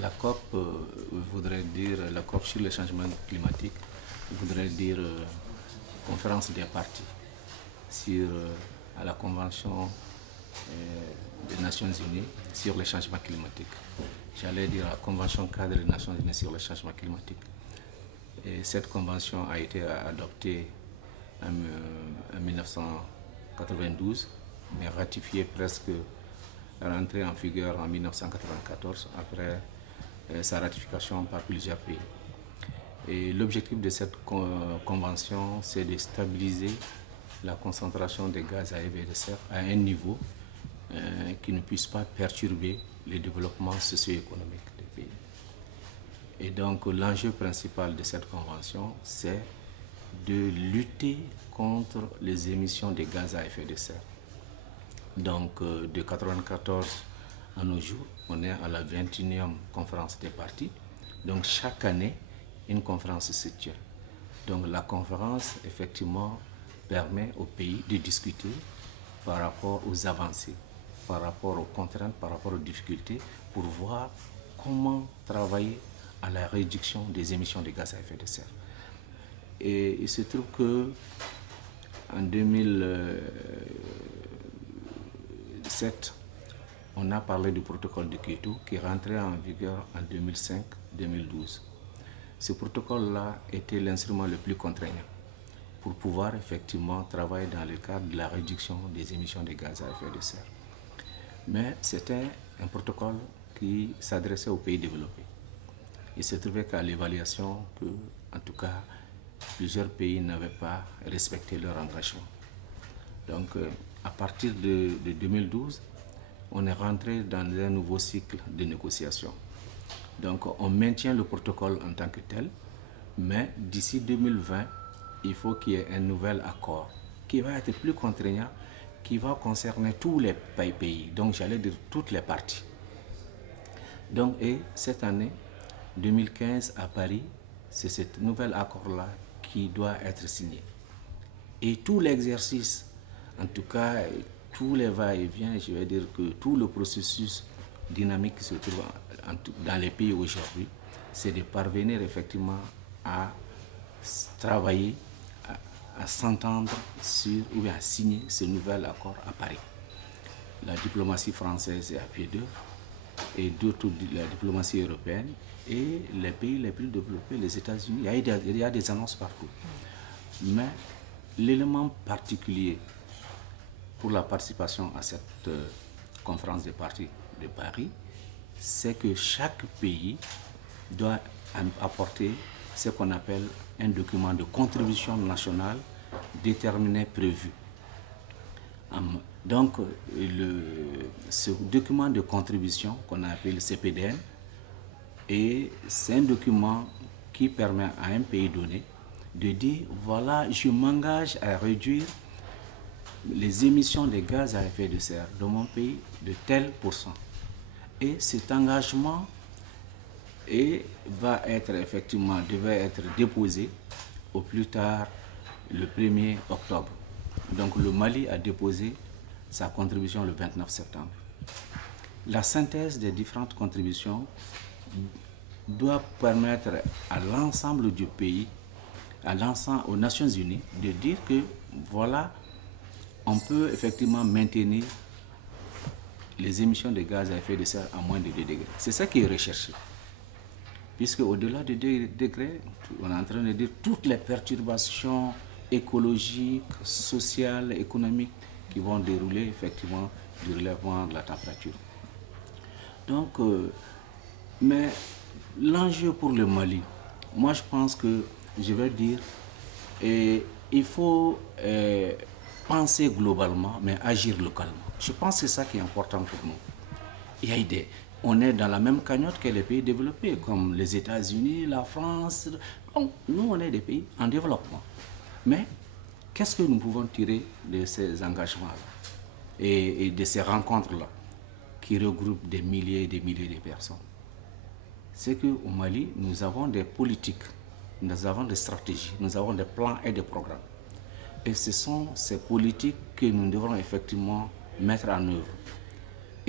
La COP voudrait dire, la COP sur le changement climatique voudrait dire conférence des parties sur à la Convention des Nations Unies sur le changement climatique. J'allais dire la Convention cadre des Nations Unies sur le changement climatique. Et cette convention a été adoptée en 1992, mais ratifiée presque, rentrée en vigueur en 1994 après sa ratification par plusieurs pays. Et l'objectif de cette convention, c'est de stabiliser la concentration des gaz à effet de serre à un niveau qui ne puisse pas perturber le développement socio-économique des pays. Et donc l'enjeu principal de cette convention, c'est de lutter contre les émissions de gaz à effet de serre. Donc de 1994 à nos jours, on est à la 21e conférence des parties. Donc chaque année, une conférence se tient. Donc la conférence, effectivement, permet aux pays de discuter par rapport aux avancées, par rapport aux contraintes, par rapport aux difficultés, pour voir comment travailler à la réduction des émissions de gaz à effet de serre. Et il se trouve que en 2007, on a parlé du protocole de Kyoto qui est rentré en vigueur en 2005-2012. Ce protocole-là était l'instrument le plus contraignant pour pouvoir effectivement travailler dans le cadre de la réduction des émissions de gaz à effet de serre. Mais c'était un protocole qui s'adressait aux pays développés. Il se trouvait qu'à l'évaluation, en tout cas, plusieurs pays n'avaient pas respecté leur engagement. Donc, à partir de 2012, on est rentré dans un nouveau cycle de négociation. Donc, on maintient le protocole en tant que tel, mais d'ici 2020, il faut qu'il y ait un nouvel accord qui va être plus contraignant, qui va concerner tous les pays, donc j'allais dire toutes les parties. Donc, et cette année, 2015 à Paris, c'est ce nouvel accord-là qui doit être signé. Et tout l'exercice, en tout cas, tous les va-et-vient, je vais dire que tout le processus dynamique qui se trouve dans les pays aujourd'hui, c'est de parvenir effectivement à travailler, à s'entendre sur ou à signer ce nouvel accord à Paris. La diplomatie française est à pied d'œuvre et d'autres, la diplomatie européenne et les pays les plus développés, les États-Unis, il y a des annonces partout. Mais l'élément particulier pour la participation à cette conférence des parties de Paris, c'est que chaque pays doit apporter ce qu'on appelle un document de contribution nationale déterminé, prévu. Donc, ce document de contribution qu'on appelle le CPDN, c'est un document qui permet à un pays donné de dire, voilà, je m'engage à réduire les émissions de gaz à effet de serre de mon pays de tel pourcent. Et cet engagement va être effectivement, devait être déposé au plus tard le 1er octobre. Donc le Mali a déposé sa contribution le 29 septembre. La synthèse des différentes contributions doit permettre à l'ensemble du pays, aux Nations Unies, de dire que voilà, on peut effectivement maintenir les émissions de gaz à effet de serre à moins de 2 degrés. C'est ça qui est recherché. Puisque au-delà de 2 degrés, on est en train de dire toutes les perturbations écologiques, sociales, économiques qui vont dérouler effectivement du relèvement de la température. Donc, mais l'enjeu pour le Mali, moi je pense que, je vais dire, il faut penser globalement, mais agir localement. Je pense que c'est ça qui est important pour nous. On est dans la même cagnotte que les pays développés, comme les États-Unis, la France. Donc, nous, on est des pays en développement. Mais qu'est-ce que nous pouvons tirer de ces engagements-là et de ces rencontres-là qui regroupent des milliers et des milliers de personnes? C'est qu'au Mali, nous avons des politiques, nous avons des stratégies, nous avons des plans et des programmes. Et ce sont ces politiques que nous devrons effectivement mettre en œuvre.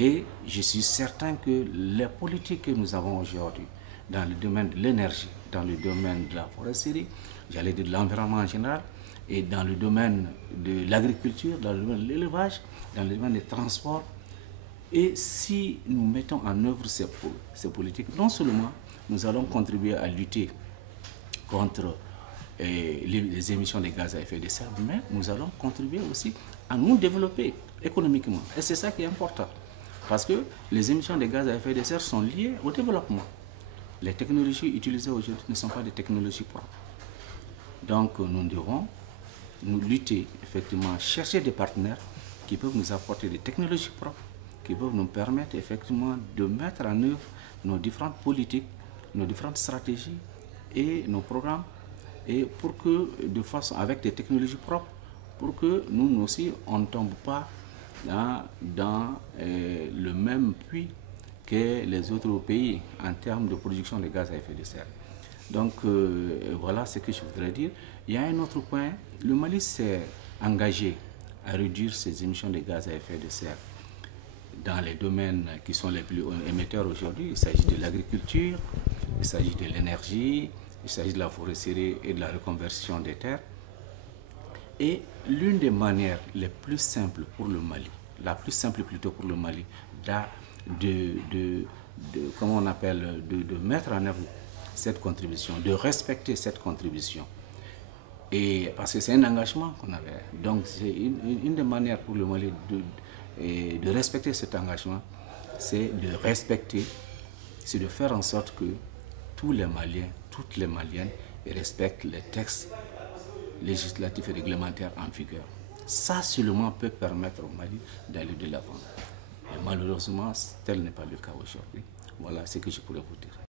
Et je suis certain que les politiques que nous avons aujourd'hui dans le domaine de l'énergie, dans le domaine de la foresterie, j'allais dire de l'environnement en général, et dans le domaine de l'agriculture, dans le domaine de l'élevage, dans le domaine des transports. Et si nous mettons en œuvre ces politiques, non seulement nous allons contribuer à lutter contre les émissions de gaz à effet de serre, mais nous allons contribuer aussi à nous développer économiquement. Et c'est ça qui est important. Parce que les émissions de gaz à effet de serre sont liées au développement. Les technologies utilisées aujourd'hui ne sont pas des technologies propres. Donc nous devons nous lutter, effectivement, chercher des partenaires qui peuvent nous apporter des technologies propres, qui peuvent nous permettre effectivement de mettre en œuvre nos différentes politiques, nos différentes stratégies et nos programmes, et pour que, de façon, avec des technologies propres, pour que nous aussi, on ne tombe pas dans le même puits que les autres pays en termes de production de gaz à effet de serre. Donc voilà ce que je voudrais dire. Il y a un autre point, le Mali s'est engagé à réduire ses émissions de gaz à effet de serre dans les domaines qui sont les plus émetteurs aujourd'hui. Il s'agit de l'agriculture, il s'agit de l'énergie, il s'agit de la foresterie et de la reconversion des terres. Et l'une des manières les plus simples pour le Mali, la plus simple plutôt pour le Mali, de mettre en œuvre cette contribution, de respecter cette contribution. Et parce que c'est un engagement qu'on avait. Donc c'est une des manières pour le Mali de respecter cet engagement, c'est de respecter, c'est de faire en sorte que tous les Maliens, toutes les Maliennes respectent les textes législatifs et réglementaires en vigueur. Ça seulement peut permettre au Mali d'aller de l'avant. Malheureusement, tel n'est pas le cas aujourd'hui. Voilà ce que je pourrais vous dire.